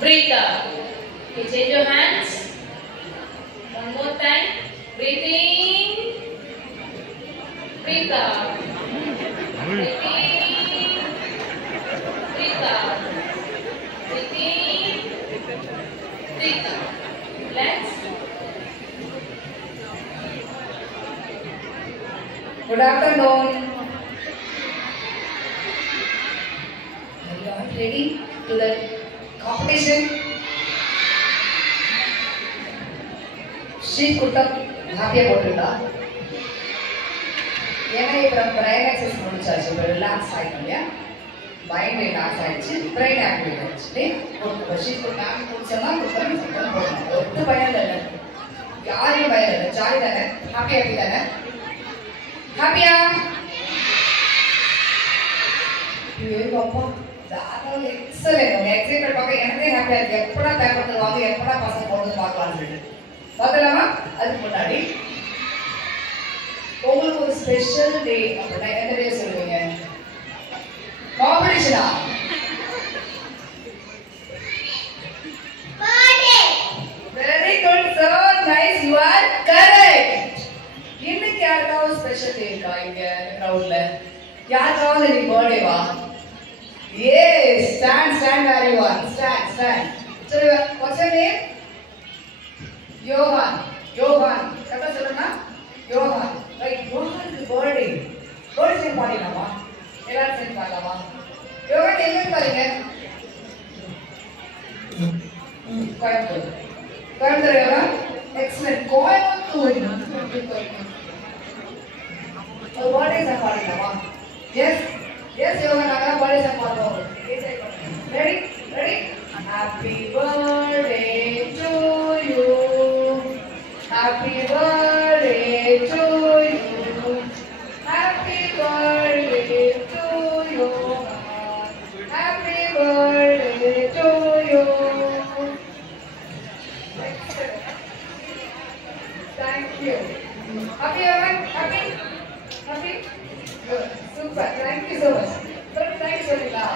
Breathe out. Okay, change your hands. One more time. Breathe in. Breathe out. Breathe in. Breathe out. Breathe in. Breathe out. Let's. Good afternoon. Are you all ready to the competition? Sheet put up happy about it. ஏன்னா இப்போ brain exercise முடிச்சாச்சு, இப்போ relax ஆகிட்டோம் இல்லையா, mind relax ஆகிடுச்சு, brain activate ஆகிடுச்சு. ஒரு sheet ஒரு மேம் முடிச்சோம்னா போடணும், ஒட்டு பயம் இல்லை, யாரையும் பயம் இல்லை, ஜாலி தானே, ஹாப்பி தானே, ஹாப்பியா? அப்பா அதாவது எக்ஸலென்ட். உங்க எக்ஸைட்மெண்ட் பார்க்க எனக்கே ஹாப்பியா இருக்கு. எப்படா பேப்பர் தருவாங்க, எப்படா பசங்க போடுறது பார்க்கலாம்னு சொல்லிட்டு பார்க்கலாமா? அதுக்கு முன்னாடி உங்களுக்கு ஒரு ஸ்பெஷல் டே அப்படின்னா எந்த டே சொல்லுவீங்க? காம்படிஷனா? Very good, so nice, you are correct. இன்னைக்கு யாருக்காவது ஸ்பெஷல் டே இருக்கா இங்க கிரவுட்ல? யாருக்காவது இன்னைக்கு பர்த்டேவா? Yes, stand where you are. Stand. So, what's your name? Johan. Kata solunga? Johan. Right, Johan is birthday. Birthday sing paadilama? Ellarum sing paadalama? Johan enga paringa? Coimbatore Johan? Excellent. Coimbatore. Oh, birthday sing paadilama? Yes, Johan, I have birthday song for you. Ready? Happy birthday to you. Happy birthday to you. Happy birthday to you. Happy birthday to you. Thank you. Happy Johan? Happy? Good. Super. Thank you so much. Thanks, Sonila.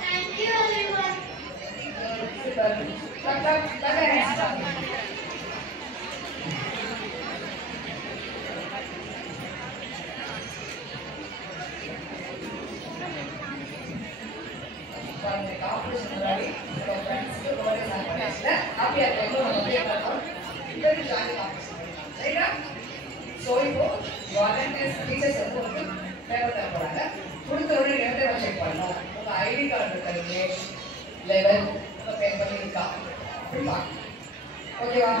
Thank you, everyone. Super. ஓகேவா?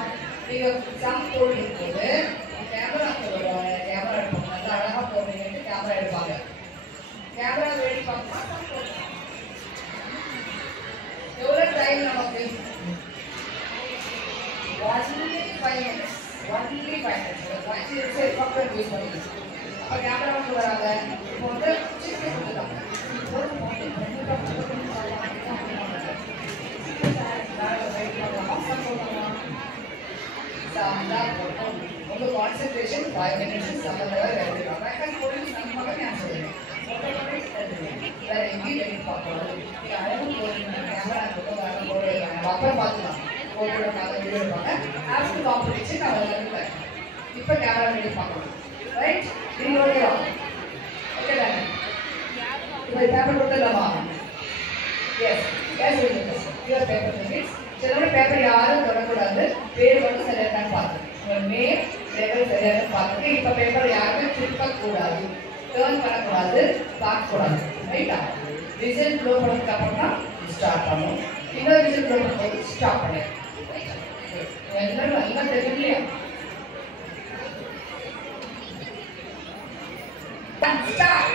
நீங்க exam போடும்போது camera போடுவாங்க, camera எடுப்பாங்க, நல்லா அழகா போடுறீங்கன்னு camera எடுப்பாங்க. Camera ready பண்ணா எவ்வளோ டைம் நமக்கு? only 5 minutes. சரி பக்கம் யூஸ் பண்ணிக்கலாம். அப்போ கேமரா வந்து வராங்க, இப்போ வந்து சிக்கி கொடுத்துக்கலாம். உங்க கான்சென்ட்ரேஷன் 5 minutes சம்பந்தமாக எழுதிடுவாங்க. சம்பந்தமாக நான் சொல்லுவேன். வேற எங்கேயும் எழுதி பார்க்கணும். நீங்கள் அழகு போடுறீங்க, கேமரா போடுறாங்க, அப்புறம் பார்த்துக்கலாம். போட்டோ எடுப்பாங்க, வீடியோ எடுப்பாங்க. ஆஃப்டர் காம்படிஷன் நான் எழுதிப்பேன். இப்போ கேமரா எழுதி பார்க்கணும். ரைட்? நீங்கள் ஓகேவா? ஓகே தானே? இப்போ பேப்பர் கொடுத்துடலாமா? Yes your paper minutes. சிலோட பேப்பர் யாரும் தொடக்கூடாது. பேர் மட்டும் சரியாக தான் பார்க்கணும். உங்கள் நேம் பேப்பர் சரியாக பார்த்துட்டு இப்போ பேப்பர் யாருமே திருப்பக்கூடாது, டேர்ன் பண்ணக்கூடாது, பார்க்கக்கூடாது. ரைட்டா? விசில் ப்ளோ பண்ணதுக்கு அப்புறம் தான் ஸ்டார்ட் பண்ணணும். இன்னொரு விசில் ப்ளோ பண்ணும்போது ஸ்டாப் பண்ணு. எல்லாரும் நல்லா தெரியும் இல்லையா? ஸ்டார்ட்.